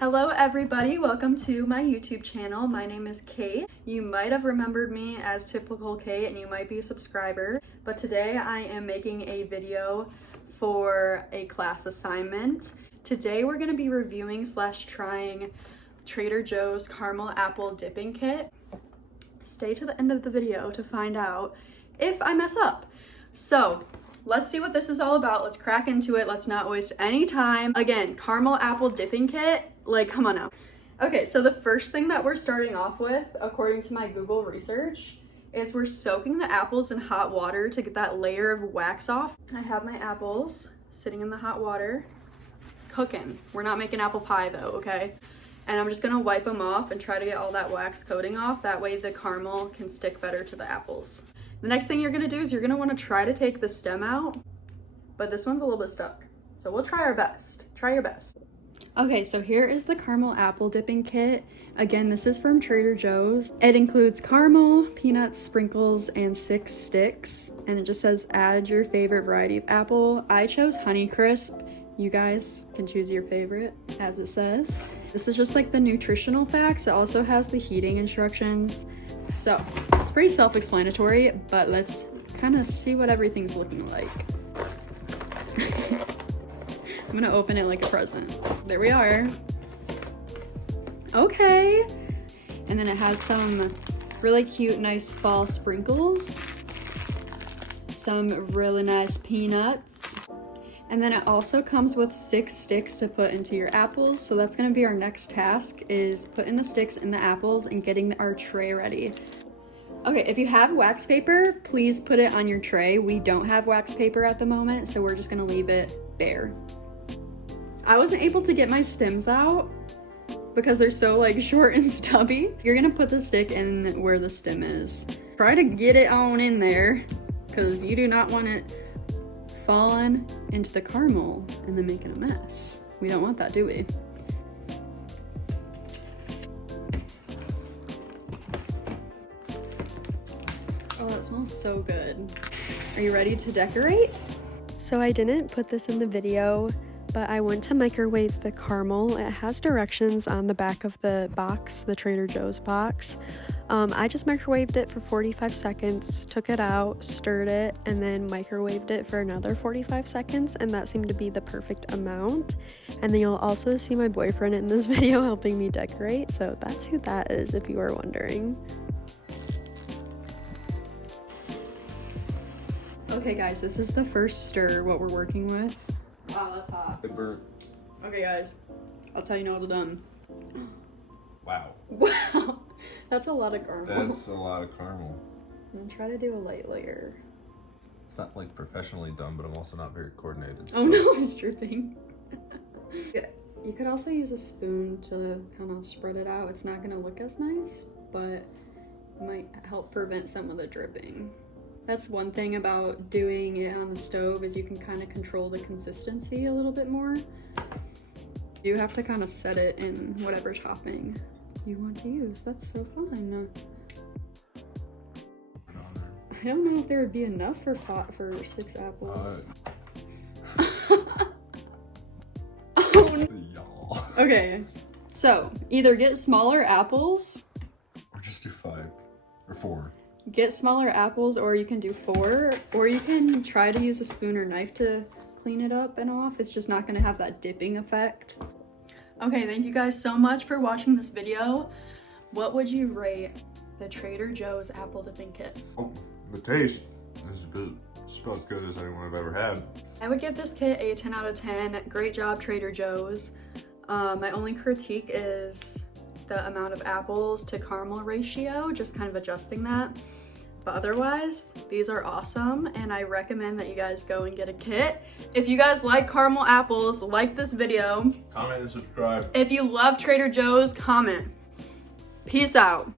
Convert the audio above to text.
Hello everybody, welcome to my YouTube channel. My name is Kate. You might have remembered me as Typical Kate and you might be a subscriber, but today I am making a video for a class assignment. Today we're going to be reviewing / trying Trader Joe's caramel apple dipping kit. Stay to the end of the video to find out if I mess up. So let's see what this is all about. Let's crack into it. Let's not waste any time. Again, caramel apple dipping kit. Like, come on now. Okay, so the first thing that we're starting off with, according to my Google research, is we're soaking the apples in hot water to get that layer of wax off. I have my apples sitting in the hot water, cooking. We're not making apple pie though, okay? And I'm just gonna wipe them off and try to get all that wax coating off. That way the caramel can stick better to the apples. The next thing you're gonna do is you're gonna wanna try to take the stem out, but this one's a little bit stuck. So we'll try our best. Try your best. Okay, so here is the caramel apple dipping kit. Again, this is from Trader Joe's. It includes caramel, peanuts, sprinkles, and 6 sticks. And it just says add your favorite variety of apple. I chose Honeycrisp. You guys can choose your favorite, as it says. This is just like the nutritional facts. It also has the heating instructions. So it's pretty self-explanatory, but let's kind of see what everything's looking like. I'm gonna open it like a present. There we are. Okay. And then it has some really cute, nice fall sprinkles. Some really nice peanuts. And then it also comes with 6 sticks to put into your apples. So that's gonna be our next task, is putting the sticks in the apples and getting our tray ready. Okay, if you have wax paper, please put it on your tray. We don't have wax paper at the moment, so we're just gonna leave it bare. I wasn't able to get my stems out because they're so like short and stubby. You're gonna put the stick in where the stem is. Try to get it on in there because you do not want it falling into the caramel and then making a mess. We don't want that, do we? Oh, that smells so good. Are you ready to decorate? So I didn't put this in the video, but I went to microwave the caramel. It has directions on the back of the box, the Trader Joe's box. I just microwaved it for 45 seconds, took it out, stirred it, and then microwaved it for another 45 seconds, and that seemed to be the perfect amount. And then you'll also see my boyfriend in this video helping me decorate, so that's who that is if you were wondering. Okay guys, this is the first stir, what we're working with. Wow, that's hot. It burnt. Okay guys, I'll tell you now it's done. Wow. Wow, that's a lot of caramel. That's a lot of caramel. I'm gonna try to do a light layer. It's not like professionally done, but I'm also not very coordinated. Oh no, it's dripping. You could also use a spoon to kind of spread it out. It's not gonna look as nice, but it might help prevent some of the dripping. That's one thing about doing it on the stove, is you can kind of control the consistency a little bit more. You have to kind of set it in whatever topping you want to use. That's so fun. I don't know if there would be enough for 6 apples. Oh no. Okay, so either get smaller apples, Or just do 5 or 4. Get smaller apples, or you can do 4, or you can try to use a spoon or knife to clean it up and off. It's just not going to have that dipping effect. Okay, thank you guys so much for watching this video. What would you rate the Trader Joe's apple dipping kit? Oh, the taste is good. It's about as good as anyone I've ever had. I would give this kit a 10 out of 10. Great job, Trader Joe's. My only critique is the amount of apples to caramel ratio, just kind of adjusting that. But otherwise, these are awesome, and I recommend that you guys go and get a kit. If you guys like caramel apples, like this video. Comment and subscribe. If you love Trader Joe's, comment. Peace out.